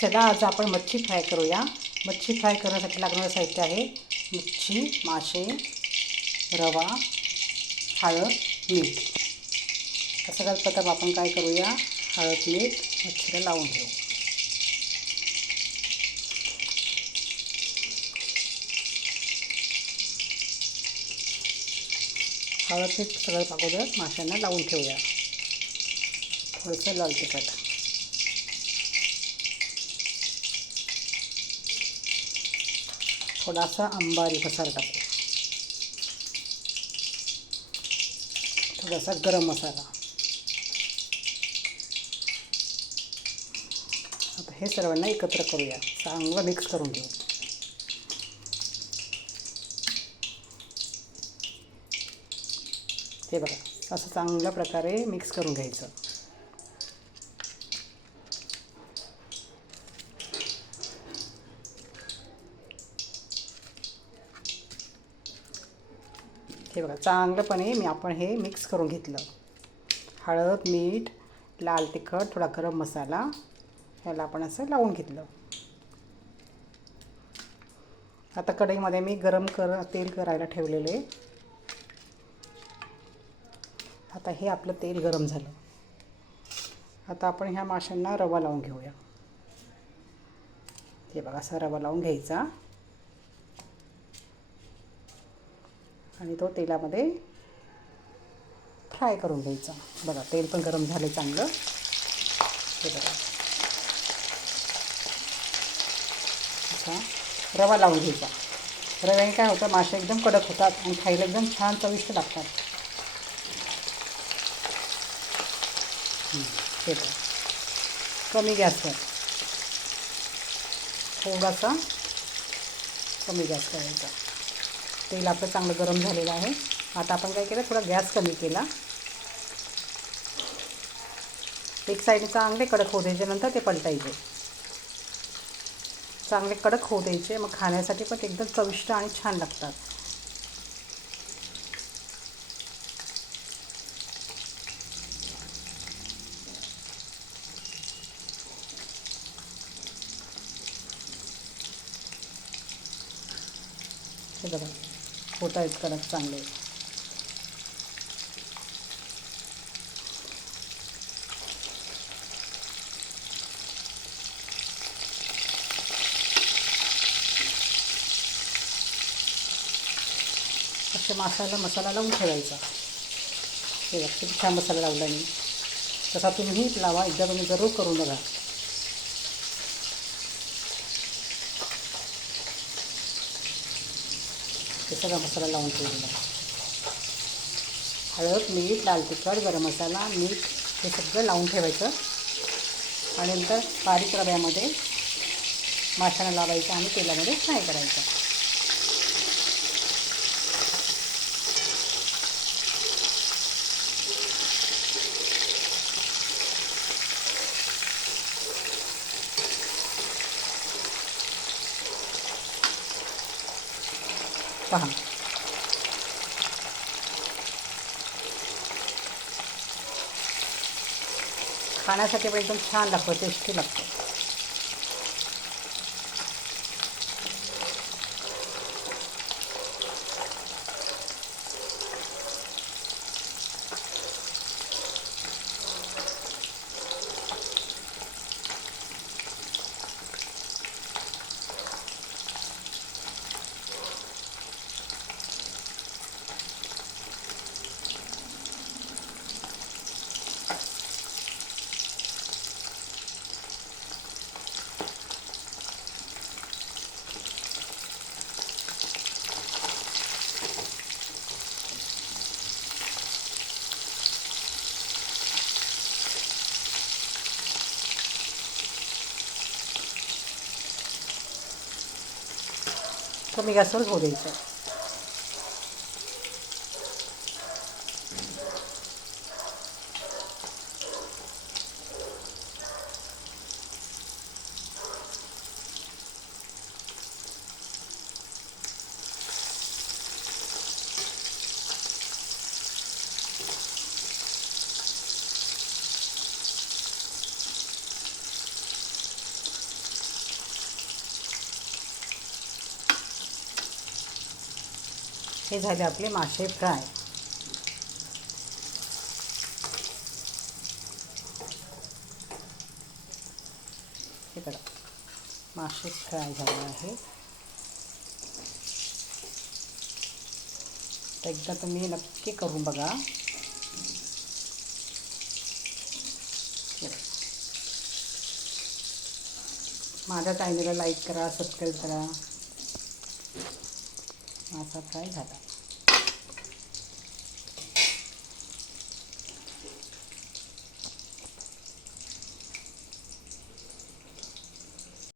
चला आज आपण मच्छी फ्राय करूया। मच्छी फ्राय करण्यासाठी लागणारं साहित्य आहे मच्छी, मासे, रवा, हळद, मीठ। सगळ्यात प्रथम आपण काय करूया, हळद मीठ मच्छीला लावून घेऊ। हळद मीठ सगळ्यात अगोदर माशांना लावून ठेवूया। थोडंसं लाल तिखट, थोडासा अंबारी मसाला टाकू, थोडासा गरम मसाला। आता हे सर्वांना एकत्र करूया, चांगलं मिक्स करून घेऊ। हे बघा, असं चांगल्या प्रकारे मिक्स करून घ्यायचं। हे बघा, चांगलंपणे आपण हे मिक्स करून घेतलं। हळद, मीठ, लाल तिखट, थोडा गरम मसाला ह्याला आपण असं लावून घेतलं। आता कढईमध्ये मी तेल करायला ठेवलेले। आता हे आपलं तेल गरम झालं। आता आपण ह्या माशांना रवा लावून घेऊया। हे बघा, असा रवा लावून घ्यायचा आणि तो तेलामध्ये फ्राय करून घ्यायचा। बघा, तेल पण गरम झालं चांगलं। हे बघा, असा रवा लावून घ्यायचा। रव्याने काय होतं, मासे एकदम कडक होतात आणि खायला एकदम छान चविष्ट लागतात। हे बघा, कमी गॅसवर, थोडासा कमी गॅस करायचा। तेल आपलं चांगलं गरम झालेलं आहे। आता आपण काय केलं, थोडा गॅस कमी केला। एक साईडने चांगले कडक होऊ द्यायचे, नंतर ते पलटायचे। चांगले कडक होऊ द्यायचे, मग खाण्यासाठी पण एकदम चविष्ट आणि छान लागतात। हे बघा, होत आहेत कडक चांगले। असे मसाला लावून ठेवायचा। हे बघा, किती छान मसाला लावला मी। तसा तुम्ही लावा, एकदा तुम्ही जरूर करून बघा। हे सगळा मसाला लावून ठेवलेला, हळद, मीठ, लाल तिखट, गरम मसाला, मीठ हे सगळं लावून ठेवायचं आणि नंतर बारीक रव्यामध्ये माशांना लावायचं आणि तेलामध्ये फ्राय करायचं। पहा, खाण्यासाठी पण एकदम छान लागतं, टेस्टी लागतं। कमी गॅसवर होऊ द्यायचं। हे झाले आपले मासे फ्राय. हे बघा मासे फ्राय झाले आहे. तर एकदा तुम्ही नक्की करून बघा. माझ्या चॅनलला लाईक करा, सबस्क्राईब करा. मासा फ्राय झाला.